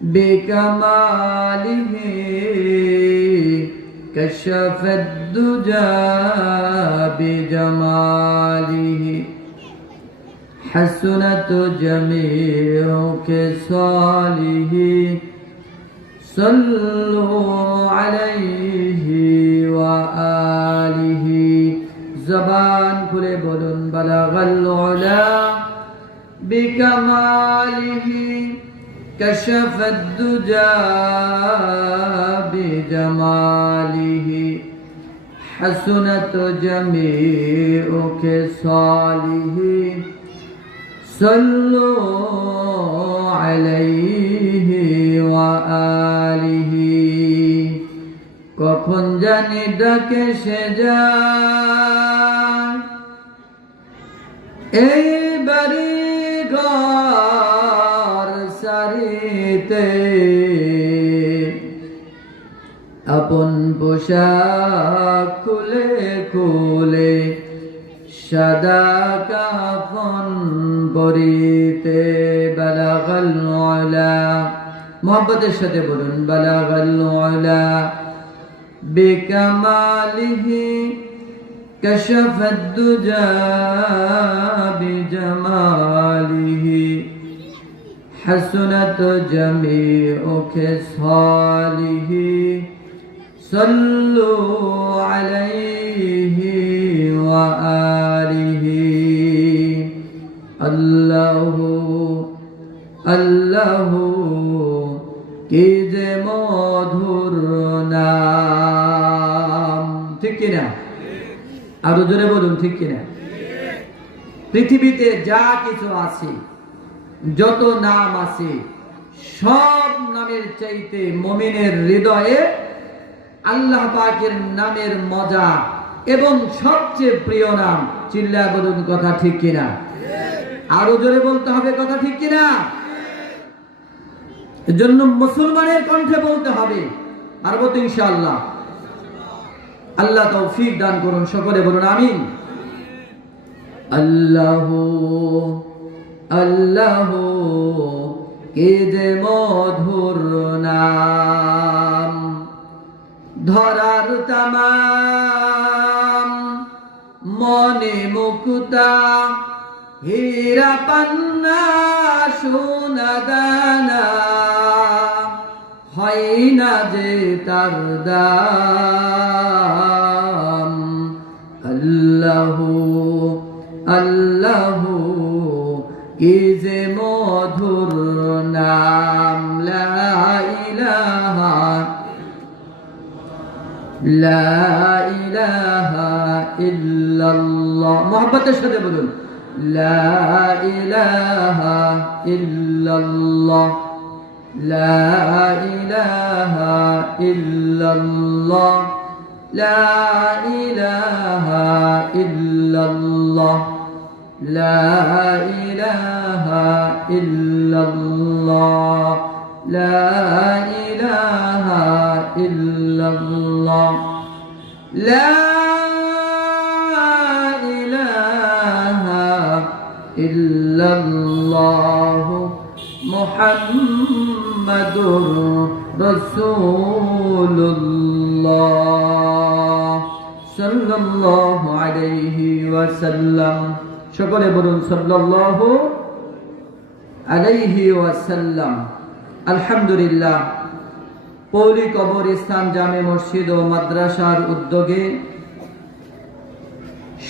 بكماله كشف الدجى بجماله حسنت جميع خصاله صلوا عليه وآله زبان খুলে বলুন বালাগাল উলা بكماله كشف الدجى بجماله حسنت جميع خصاله صلوا عليه وآله কখন জানি ডাকে সে যায় এই বাড়ি ঘর সারিতে আপন পোশাক খুলে খুলে সাদা কাফন পরিতে বালাগাল উলা মোহাব্বতের সাথে বলুন বালাগাল উলা বিকামালিহি كشف الدجى بجماله حسنت جميع خصاله صلوا عليه وآله الله الله কি যে মধুর নাম ঠিক কিনা আরো জোরে বলুন ঠিক কিনা পৃথিবীতে যা কিছু আছে যত নাম আছে সব নামের চাইতে মুমিনের হৃদয়ে আল্লাহ পাকের নামের মজা এবং সবচেয়ে প্রিয় নাম চিল্লায় বলুন কথা ঠিক কিনা আরো জোরে বলতে হবে কথা ঠিক কিনা এজন্য মুসলমানের কণ্ঠে বলতে হবে আর বলতে ইনশাআল্লাহ আল্লাহ তৌফিক দান করুন সকলে বলুন আমিন আল্লাহ আল্লাহ কি যে মধুর নাম ধরার তামাম মনে মুক্তা হীরা পান্না সোনা দানা হয় না যে তার দাম আল্লাহ আল্লাহ কি যে মধুর নাম লা ইলাহা ইল্লাল্লাহ মুহাব্বতের সাথে বলুন লা ইলাহা ইল্লাল্লাহ لا إله إلا الله لا إله إلا الله لا إله إلا الله لا إله إلا الله لا إله إلا الله মুহাম্মাদুর রাসূলুল্লাহ সাল্লাল্লাহু আলাইহি ওয়াসাল্লাম সকলে বলুন সাল্লাল্লাহু আলাইহি ওয়াসাল্লাম আলহামদুলিল্লাহ পৌলি কবরস্থান জামে মসজিদ ও মাদ্রাসার উদ্যোগে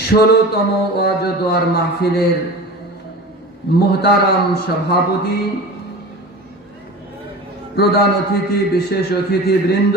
১৬তম ওয়াজ ও দোয়ার মাহফিলের মুহতারাম সভাপতি প্রধান অতিথি বিশেষ অতিথি বৃন্দ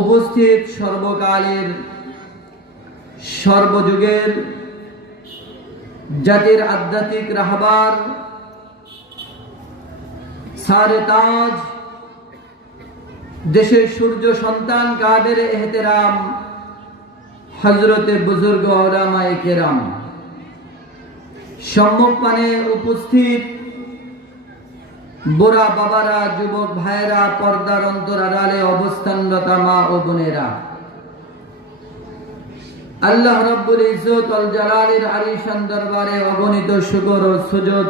উপস্থিত সর্বকালের সর্বযুগের জাতির আধ্যাত্মিক রাহবার সারে তাজ দেশের সূর্য সন্তান কাদের এহতেরাম হযরতে বুজুর্গ উলামায়ে কেরাম সম্মুখপানে উপস্থিত বুড়া বাবারা যুবক ভাইরা পর্দার অন্তরালে অবস্থানরত মা ও বোনেরা আল্লাহ রাব্বুল ইজ্জত ওয়াল জালালের আলিশান দরবারে অগণিত শুকর ও সুজুদ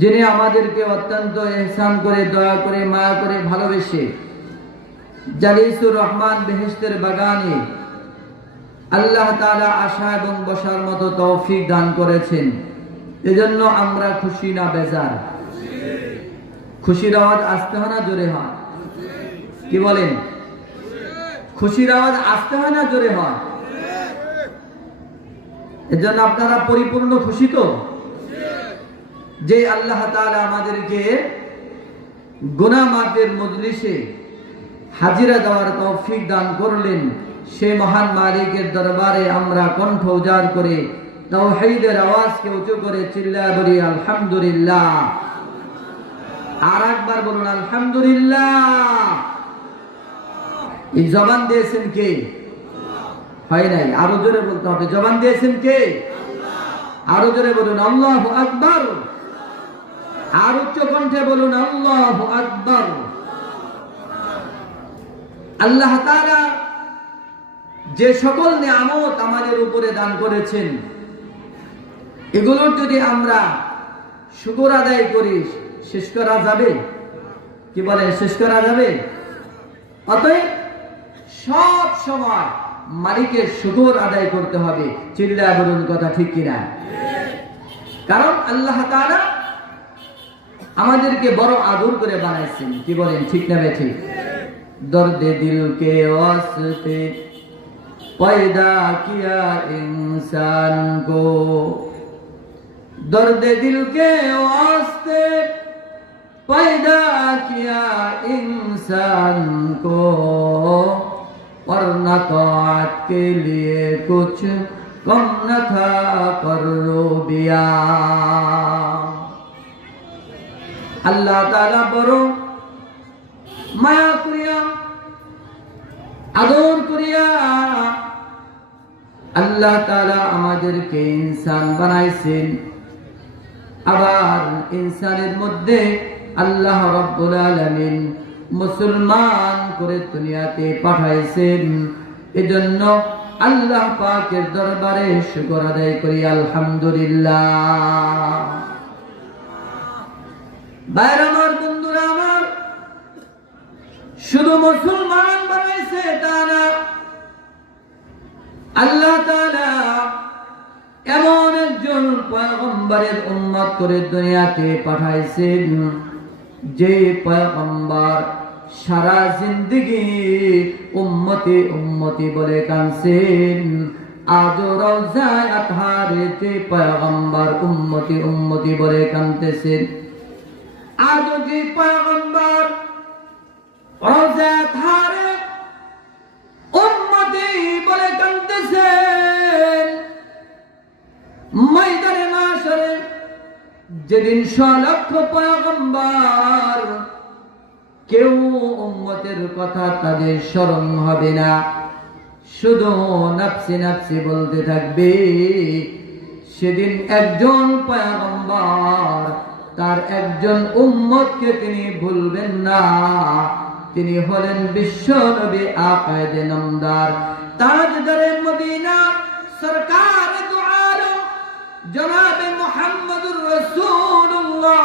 যিনি আমাদেরকে অত্যন্ত ইহসান করে, দয়া করে, মায়া করে, ভালোবেসে জালিসুর রহমান বেহেশতের বাগানে আল্লাহ তাআলা আসা এবং বসার মতো তৌফিক দান করেছেন। এজন্য আমরা খুশি না বেজার? খুশির আওয়াজ আসতে হয় না জোরে হয়? কি বলেন? খুশির আওয়াজ আসতে হয় না জোরে হয়? এজন্য আপনারা পরিপূর্ণ খুশি তো যে আল্লাহ তাআলা আমাদেরকে গুনাহ মাফের মজলিসে হাজিরা দেওয়ার তৌফিক দান করলেন। সে মহান মালিকের দরবারে আমরা কণ্ঠ উজাড় করে তাওহীদের আওয়াজকে উঁচু করে চিল্লায়ে বলি আলহামদুলিল্লাহ। আর একবার বলুন আলহামদুলিল্লাহ। এই জবান দিয়েছেন কে? হয় নাই, আরো জোরে বলতে হবে। জবান দিয়েছেন কে? আরো জোরে বলুন আল্লাহু আকবার। আর উচ্চ কণ্ঠে বলুন আল্লাহু আকবার। আল্লাহ তাআলা যে সকল নিয়ামত আমাদের উপরে দান করেছেন, এগুলোর যদি আমরা শুকর আদায় করি, শেষ করা যাবে? কি বলেন, শেষ করা যাবে? অতএব সব সময় মালিকের শুকর আদায় করতে হবে। চিল্লায় বলুন কথা ঠিক কিনা? কারণ আল্লাহ তাআলা আমাদেরকে বড় আদর করে বানাইছেন। কি বলেন, ঠিক না ঠিক? দর্দে দিল কে ওয়াস্তে पैदा किया इंसान को, दर्द दिल के वास्ते पैदा किया इंसान को, वरना तौत के लिए कुछ कम न था कर्रुबिया। अल्लाह ताला बड़ो माया करिया, আদর করিয়া আল্লাহ তাআলা আমাদেরকে ইনসান বানাইছেন। আবার ইনসানের মধ্যে আল্লাহ রাব্বুল আলামিন মুসলমান করে দুনিয়াতে পাঠাইছেন। এজন্য আল্লাহ পাকের দরবারে শুকর আদায় করি আলহামদুলিল্লাহ। ভাইরা আমার, বন্ধুরা আমার, শুধু মুসলমান বানাইছে তা না, আল্লাহ তাআলা এমন একজন পয়গম্বরের উম্মত করে দুনিয়াতে পাঠাইছেন, যে পয়গম্বর সারা জিন্দেগি উম্মতি উম্মতি বলে কাঁদছেন। আজও রওজায়ে আতহারে যে পয়গম্বর উম্মতি উম্মতি বলে কাঁদতেছেন, আজও যে পয়গম্বর রওজায়ে আতহারে উম্মতি বলে কাঁদতেছেন, ময়দানে মাশরে যেদিন 100 লক্ষ পয়গম্বর, কেউ উম্মতের কথা তাদের স্মরণ হবে না, শুধু নফসি নফসি বলতে থাকবে। সেদিন একজন পয়গম্বর তার একজন উম্মতকে তিনি ভুলবেন না। তিনি হলেন বিশ্ব নবী আকায়েদে নামদার তাজদারে মদিনা সরকার দু আলম জনাবে মুহাম্মদুর রাসূলুল্লাহ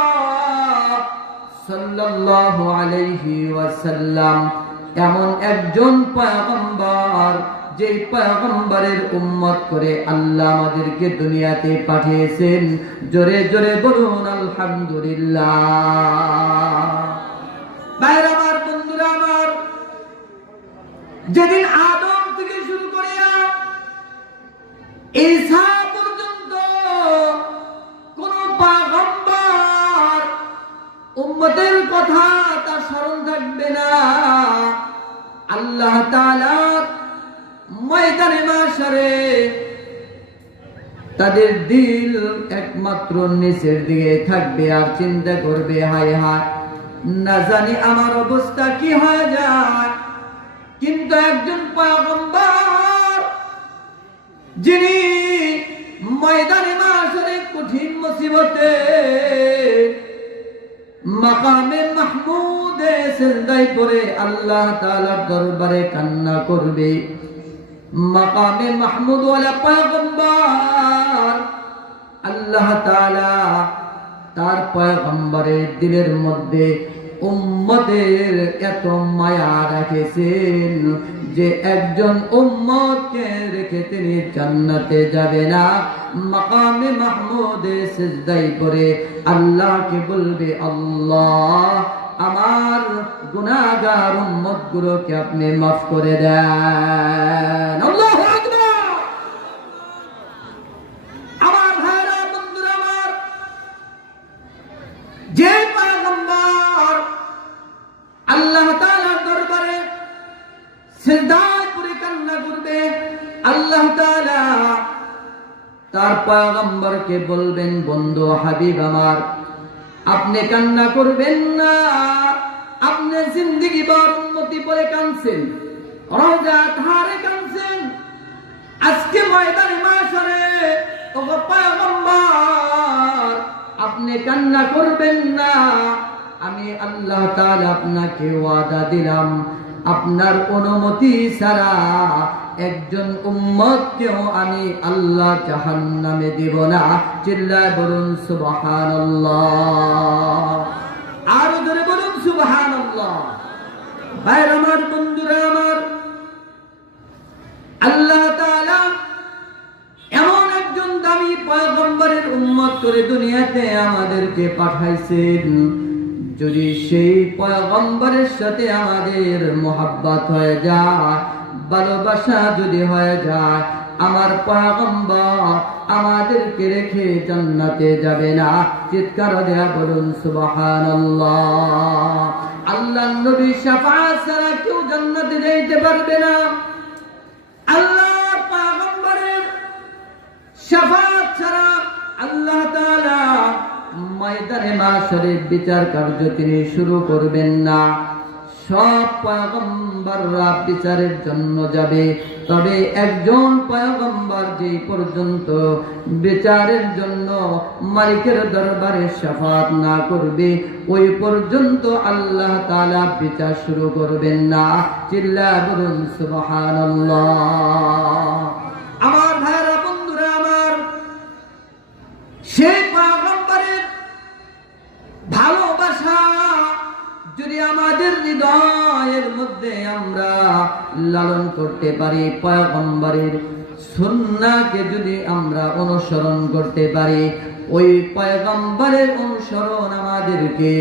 সাল্লাল্লাহু আলাইহি ওয়াসাল্লাম। এমন একজন পয়গম্বর, যে পয়গম্বরের উম্মত করে আল্লাহ আমাদেরকে দুনিয়াতে পাঠিয়েছেন। জোরে জোরে বলুন আলহামদুলিল্লাহ। ভাইরা আমার, বন্ধুরা আমার, যেদিন আদম থেকে শুরু করে ঈসা পর্যন্ত কোন পয়গম্বর উম্মতের কথা তার স্মরণ থাকবে না। আল্লাহ তাআলা ময়দানে মাশরে তাদের দিল একমাত্র নিচের দিকে থাকবে আর চিন্তা করবে, হায় হায় না জানি আমার অবস্থা কি হয়ে যায়। কিন্তু একজন পয়গম্বর, যিনি ময়দানে মাশরে কঠিন মুসিবতে মাকামে মাহমুদে সিজদায় পড়ে আল্লাহ তাআলার দরবারে কান্না করবে, মাকামে মাহমুদ ওয়ালা পয়গম্বর আল্লাহ তাআলা তার পয়গম্বরের দিলের মধ্যে উম্মতের এত মায়া রেখেছেন যে একজন উম্মতকে রেখে তিনি জান্নাতে যাবে না। মাকামে মাহমুদে সিজদায় পড়ে আল্লাহকে বলবে, আল্লাহ আমার গুনাহগার উম্মতগুলোকে আপনি মাফ করে দেন। আল্লাহু আকবার। আমার ভাইরা, বন্ধুরা আমার, যে পয়গম্বর আল্লাহ তাআলার দরবারে সিজদায় পড়ে কান্না করবে, আল্লাহ তাআলা তার পয়গম্বরকে বলবেন, বন্ধু হাবিব আমার, আপনি কান্না করবেন না। আপনি জিন্দেগি ভর উম্মতি বলে কাঁদছেন, রওজা ধারে কাঁদছেন, আজকে ময়দানে মাশরে ওগো পয়গম্বর আপনি কান্না করবেন না। আমি আল্লাহ তাআলা আপনাকে ওয়াদা দিলাম, আপনার অনুমতি ছাড়া একজন উম্মতকেও আমি আল্লাহ জাহান্নামে দিব না। চিল্লায় বলুন সুবহানাল্লাহ। আর ধরে বলুন সুবহানাল্লাহ। ভাইরা আমার, বন্ধুরা আমার, আল্লাহ তাআলা এমন একজন দামি পয়গম্বরের উম্মত করে দুনিয়াতে আমাদেরকে পাঠাইছেন, যদি সেই পয়গম্বরের সাথে আমাদের মোহাব্বত হয়ে যায়, ভালোবাসা যদি হয়ে যায়, আমার পয়গম্বর আমাদেরকে রেখে জান্নাতে যাবে না। চিৎকার দেয়া বলুন সুবহানাল্লাহ। আল্লাহর নবী শাফাআত ছাড়া কেউ জান্নাতে যাইতে পারবে না। আল্লাহর পয়গম্বরের শাফাআত ছাড়া আল্লাহ তাআলা ময়দানে মাশরে বিচার কার্য তিনি শুরু করবেন না। সব পয়গম্বররা বিচারের জন্য যাবে, তবে একজন পয়গম্বর যে পর্যন্ত বিচারের জন্য মালিকের দরবারে শাফাআত না করবে, ওই পর্যন্ত আল্লাহ তাআলা বিচার শুরু করবেন না। চিল্লায়া বলুন সুবহানাল্লাহ। আমার ভাইরা, বন্ধুরা আমার, সেই পয়গম্বরের ভালোবাসা যদি আমাদের হৃদয়ের মধ্যে আমরা লালন করতে পারি, পয়গম্বরের সুন্নাহকে যদি আমরা অনুসরণ করতে পারি, ওই পয়গম্বরের অনুসরণ আমাদেরকে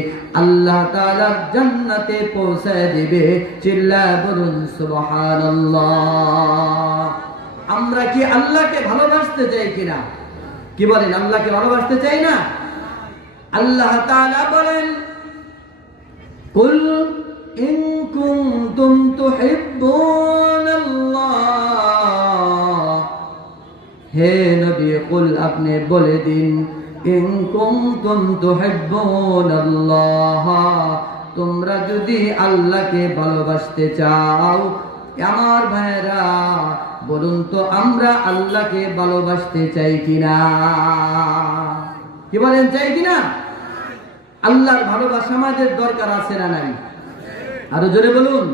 আল্লাহ তাআলার জান্নাতে পৌঁছায় দিবে। চিল্লায়া বলুন সুবহানাল্লাহ। আমরা কি আল্লাহকে ভালোবাসতে চাই কিনা? কি বলেন, আল্লাহকে ভালোবাসতে চাই না? আল্লাহ তাআলা বলেন, কুল ইন কুনতুম তুহিব্বুনাল্লাহ, হে নবী কুল আপনি বলে দিন, ইন কুনতুম তুহিব্বুনাল্লাহ, তোমরা যদি আল্লাহকে ভালোবাসতে চাও। আমার ভাইরা, বলুন তো আমরা আল্লাহকে ভালোবাসতে চাই কিনা? কি বলেন, চাই কিনা? আল্লাহর ভালোবাসা আমাদের দরকার আছে না নাই? আরো জোরে বলুন।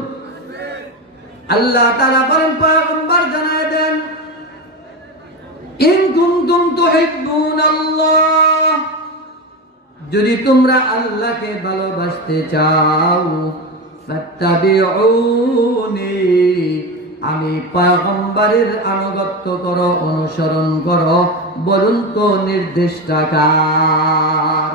আল্লাহ তাআলা বলেন, পয়গম্বর জানায় দেন, ইন কুনতুম তুহিব্বুনাল্লাহ, যদি তোমরা আল্লাহকে ভালোবাসতে চাও, ফাত্তাবিউনি, আমি পয়গম্বরের আনুগত্য করো, অনুসরণ করো। বলুন তো নির্দেশটা কার?